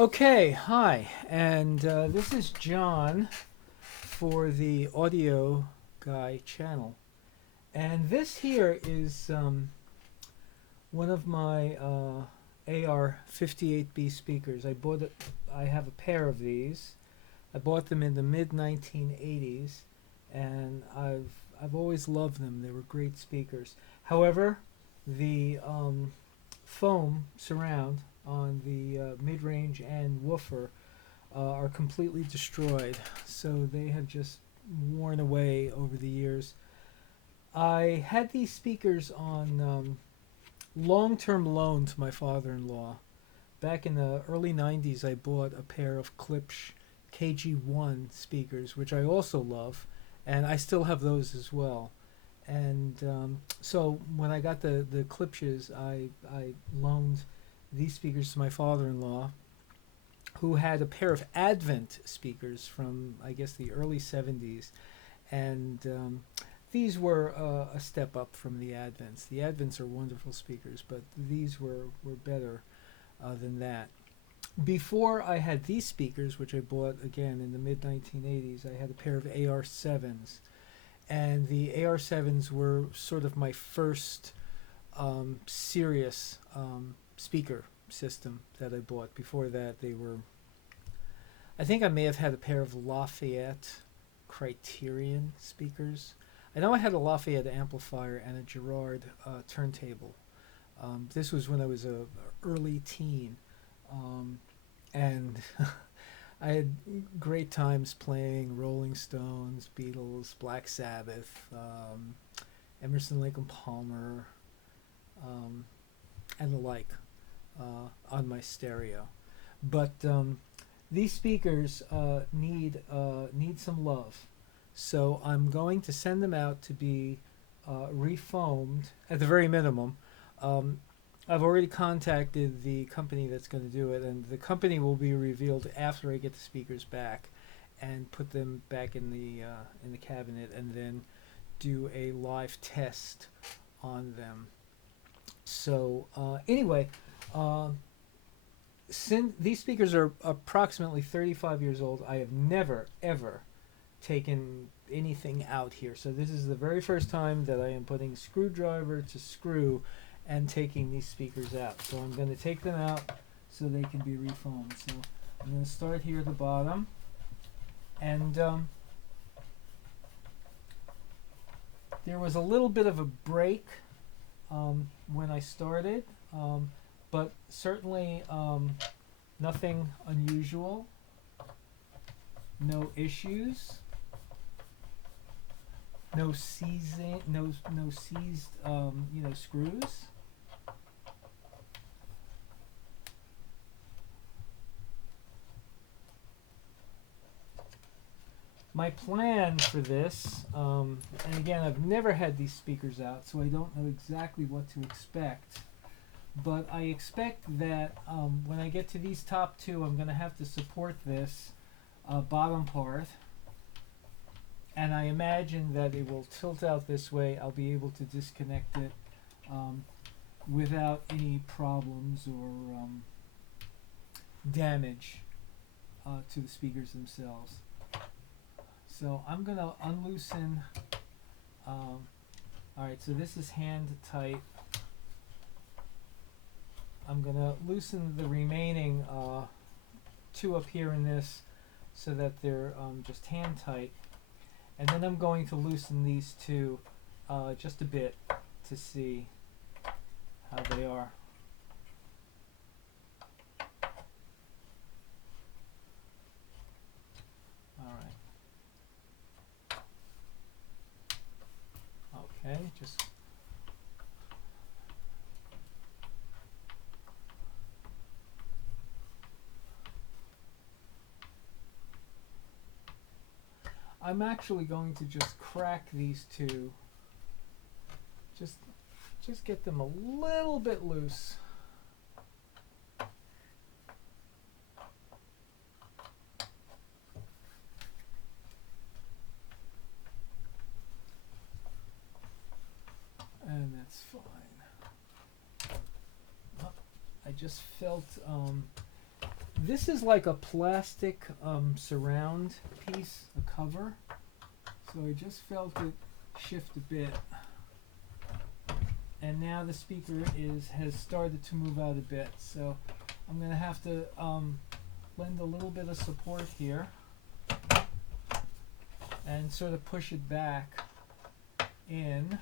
Okay, hi, and this is John for the Audio Guy channel. And this here is one of my AR-58B speakers. I have a pair of these. I bought them in the mid 1980s, and I've always loved them. They were great speakers. However, the foam surround on the mid-range and woofer are completely destroyed, so they have just worn away over the years. I had these speakers on long-term loan to my father-in-law. Back in the early 90s, I bought a pair of Klipsch KG1 speakers, which I also love, and I still have those as well. And so when I got the Klipsches, I loaned these speakers to my father-in-law, who had a pair of Advent speakers from, I guess, the early 70s. And these were a step up from the Advents. The Advents are wonderful speakers, but these were better than that. Before I had these speakers, which I bought again in the mid 1980s, I had a pair of AR7s. And the AR7s were sort of my first serious speaker system that I bought. Before that, they were, I think I may have had a pair of Lafayette Criterion speakers. I know I had a Lafayette amplifier and a Girard turntable. This was when I was a early teen, and I had great times playing Rolling Stones, Beatles, Black Sabbath, Emerson, Lake and Palmer, and the like on my stereo. But these speakers need some love, so I'm going to send them out to be refoamed at the very minimum. I've already contacted the company that's going to do it, and the company will be revealed after I get the speakers back and put them back in the cabinet, and then do a live test on them. So anyway, since these speakers are approximately 35 years old, I have never ever taken anything out here. So this is the very first time that I am putting screwdriver to screw and taking these speakers out. So I'm going to take them out so they can be refoamed. So I'm going to start here at the bottom, and there was a little bit of a break when I started, but certainly nothing unusual, no issues, no seized screws. My plan for this, and again, I've never had these speakers out, so I don't know exactly what to expect. But I expect that when I get to these top two, I'm going to have to support this bottom part. And I imagine that it will tilt out this way. I'll be able to disconnect it without any problems or damage to the speakers themselves. So I'm going to unloosen. Alright, so this is hand tight. I'm going to loosen the remaining two up here in this so that they're just hand tight. And then I'm going to loosen these two just a bit to see how they are. Alright. Okay, just I'm actually going to just crack these two. Just get them a little bit loose. And that's fine. I just felt This is like a plastic surround piece, a cover. So I just felt it shift a bit. And now the speaker has started to move out a bit. So I'm going to have to lend a little bit of support here and sort of push it back in.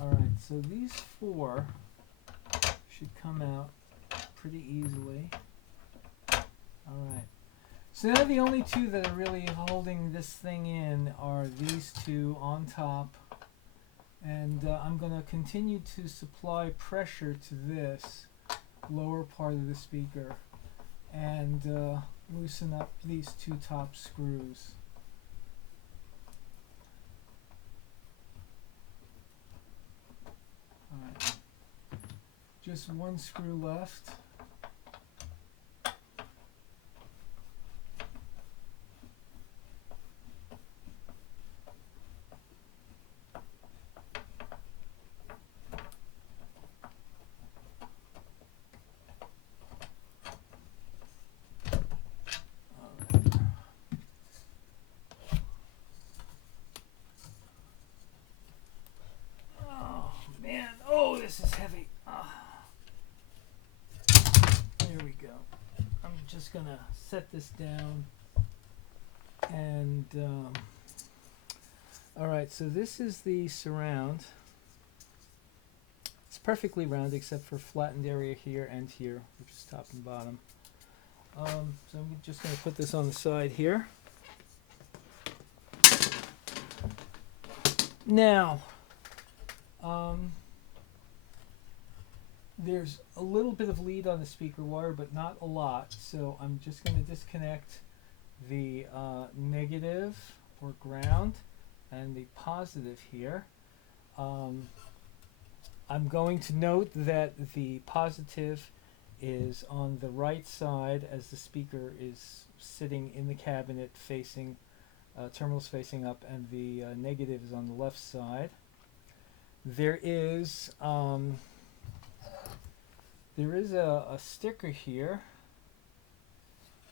Alright, so these four should come out pretty easily. Alright, so now the only two that are really holding this thing in are these two on top, and I'm going to continue to supply pressure to this lower part of the speaker and loosen up these two top screws. Alright, just one screw left. This is heavy. There we go. I'm just gonna set this down and alright, so this is the surround. It's perfectly round except for flattened area here and here, which is top and bottom. So I'm just gonna put this on the side here. Now there's a little bit of lead on the speaker wire, but not a lot, so I'm just going to disconnect the negative or ground and the positive here. I'm going to note that the positive is on the right side as the speaker is sitting in the cabinet facing, terminals facing up, and the negative is on the left side. There is a sticker here,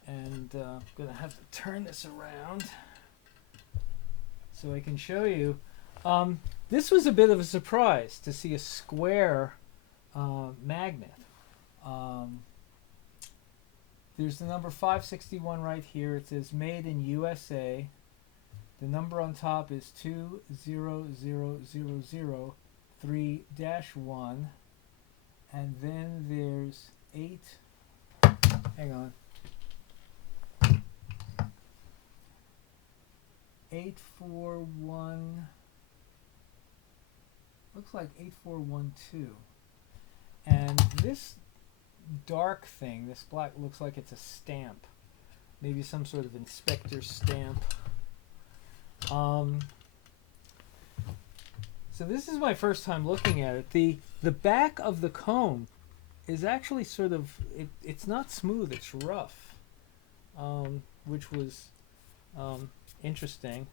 and I'm going to have to turn this around so I can show you. This was a bit of a surprise to see a square magnet. There's the number 561 right here. It says made in USA. The number on top is 20003-1. And then there's 841, looks like 8412. And this dark thing, this black, looks like it's a stamp. Maybe some sort of inspector stamp. So this is my first time looking at it. The back of the cone is actually sort of, it's not smooth, it's rough, which was interesting.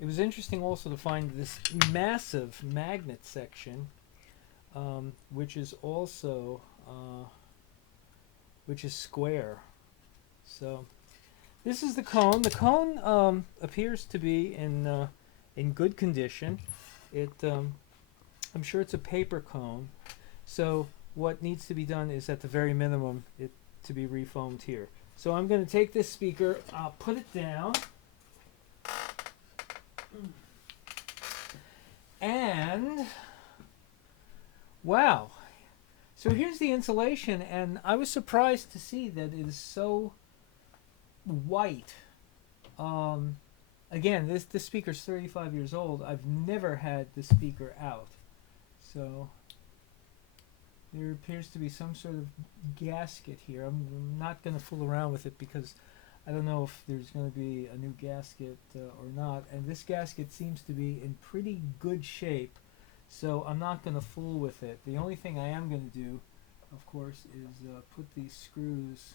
It was interesting also to find this massive magnet section, which is also, which is square. So this is the cone. The cone appears to be in good condition. I'm sure it's a paper cone, so what needs to be done is at the very minimum it to be refoamed here. So I'm going to take this speaker, I'll put it down, and wow, so here's the insulation, and I was surprised to see that it is so white. Again, this speaker's 35 years old. I've never had the speaker out. So there appears to be some sort of gasket here. I'm not going to fool around with it because I don't know if there's going to be a new gasket or not. And this gasket seems to be in pretty good shape, so I'm not going to fool with it. The only thing I am going to do, of course, is put these screws.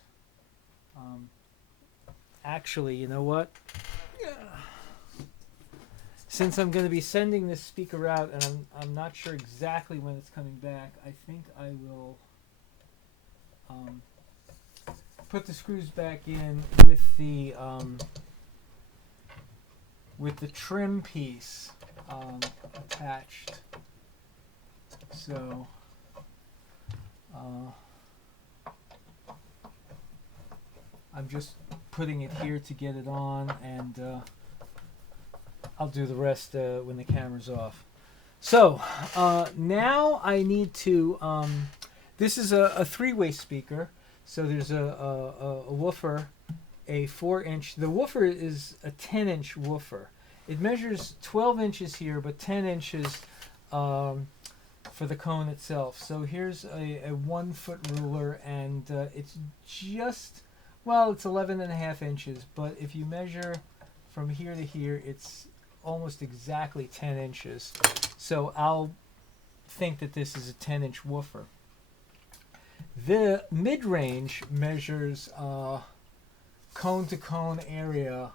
Actually, you know what? Since I'm going to be sending this speaker out, and I'm not sure exactly when it's coming back, I think I will put the screws back in with the trim piece attached. So I'm just putting it here to get it on, and I'll do the rest when the camera's off. So now I need to. This is a three-way speaker. So there's a woofer, a 4-inch. The woofer is a 10-inch woofer. It measures 12 inches here, but 10 inches for the cone itself. So here's a 1-foot ruler, and it's just, well, it's 11.5 inches. But if you measure from here to here, it's almost exactly 10 inches. So I'll think that this is a 10-inch woofer. The mid-range measures cone to cone area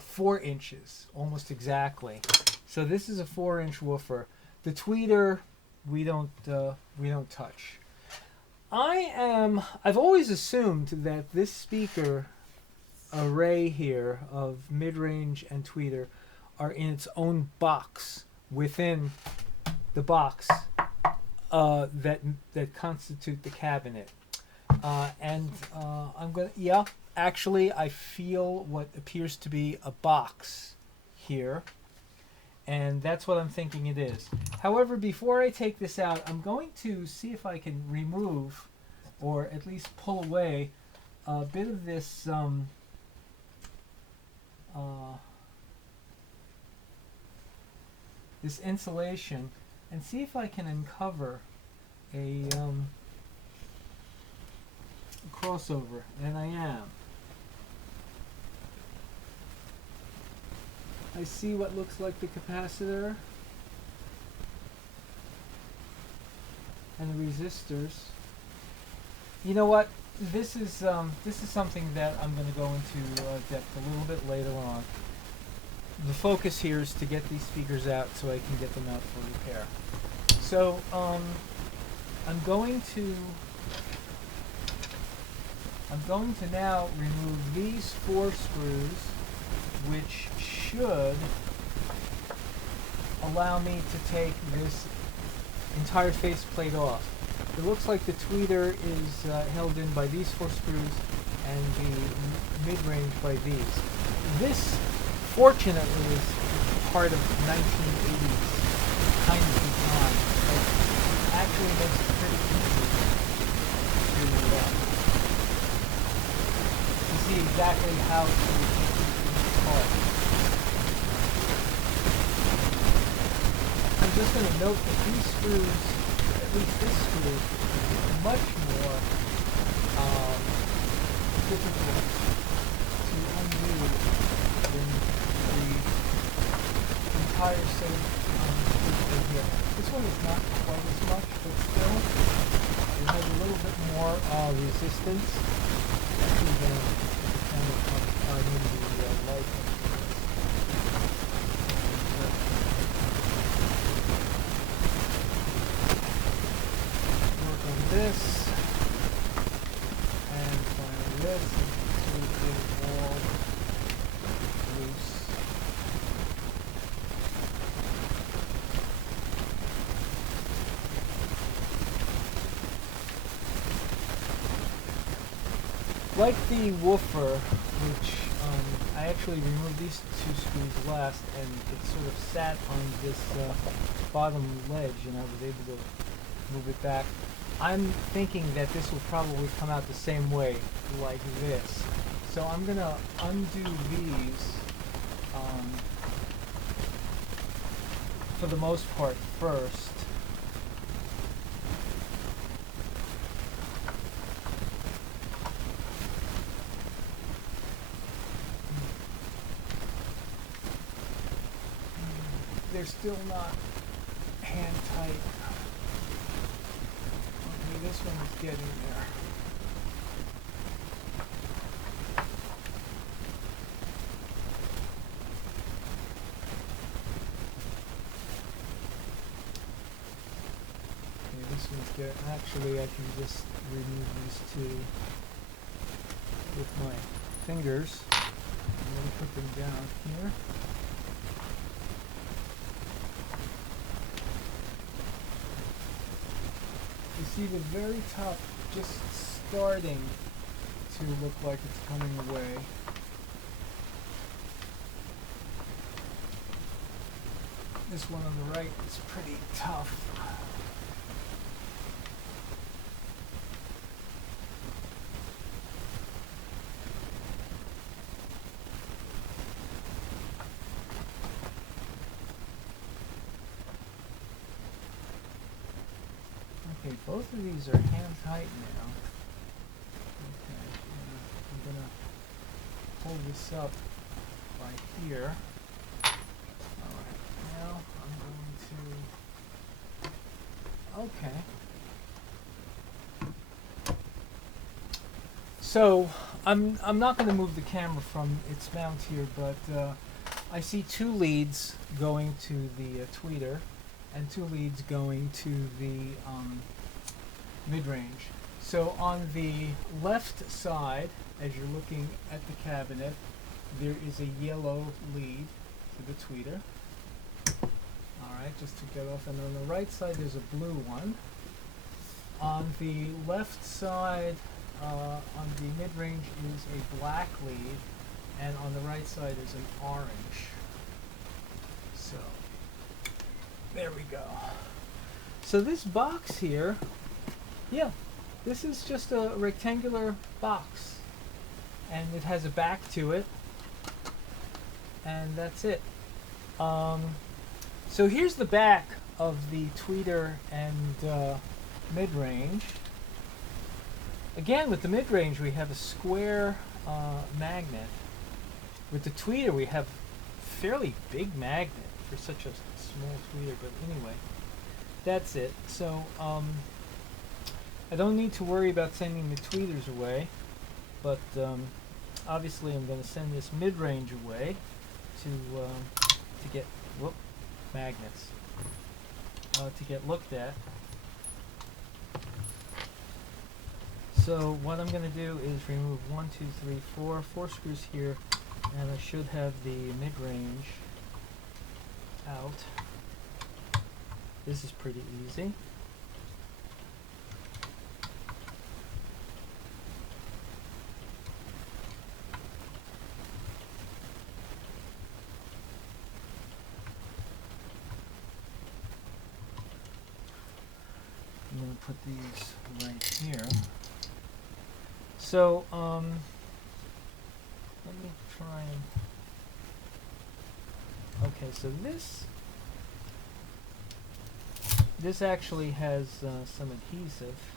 4 inches, almost exactly. So this is a 4-inch woofer. The tweeter we don't touch. I've always assumed that this speaker array here of mid-range and tweeter are in its own box within the box that constitute the cabinet. I'm gonna, yeah, actually I feel what appears to be a box here, and that's what I'm thinking it is. However, before I take this out, I'm going to see if I can remove, or at least pull away, a bit of this this insulation, and see if I can uncover a crossover, and I am. I see what looks like the capacitor and the resistors. You know what? This is something that I'm going to go into depth a little bit later on. The focus here is to get these speakers out so I can get them out for repair. So I'm going to now remove these 4 screws, which should allow me to take this entire faceplate off. It looks like the tweeter is held in by these 4 screws and the mid-range by these. This, fortunately, is part of 1980s kind of design. It actually makes it pretty easy to see exactly how to take these apart. I'm just going to note that these screws, at least this screw, is much more difficult to undo than the entire set of screws here. This one is not quite as much, but still, it has a little bit more resistance than the light. Work on this, and finally this, and to get it all loose. Like the woofer, which I actually removed these 2 screws last, and it sort of sat on this bottom ledge, and I was able to move it back. I'm thinking that this will probably come out the same way, like this. So I'm going to undo these for the most part first. they're still not hand tight. Okay, this one is getting there. Okay, this one's getting, actually I can just remove these two with my fingers. I'm going to put them down here. You see the very top just starting to look like it's coming away. This one on the right is pretty tough. Okay, both of these are hand tight now. Okay, I'm gonna hold this up by here. Alright, now I'm going to... Okay. So, I'm not going to move the camera from its mount here, but I see two leads going to the tweeter and two leads going to the mid-range. So on the left side, as you're looking at the cabinet, there is a yellow lead to the tweeter. Alright, just to get off. And on the right side there's a blue one. On the left side, on the mid-range is a black lead, and on the right side is an orange. So, there we go. So this box here, yeah, this is just a rectangular box, and it has a back to it, and that's it. So here's the back of the tweeter and mid-range. Again, with the mid-range we have a square magnet. With the tweeter we have a fairly big magnet for such a small tweeter, but anyway, that's it. So I don't need to worry about sending the tweeters away, but obviously I'm going to send this mid-range away to get magnets to get looked at. So what I'm going to do is remove 4 screws here, and I should have the mid-range out. This is pretty easy. I'm going to put these right here. So, let me try and... Okay, so this actually has some adhesive.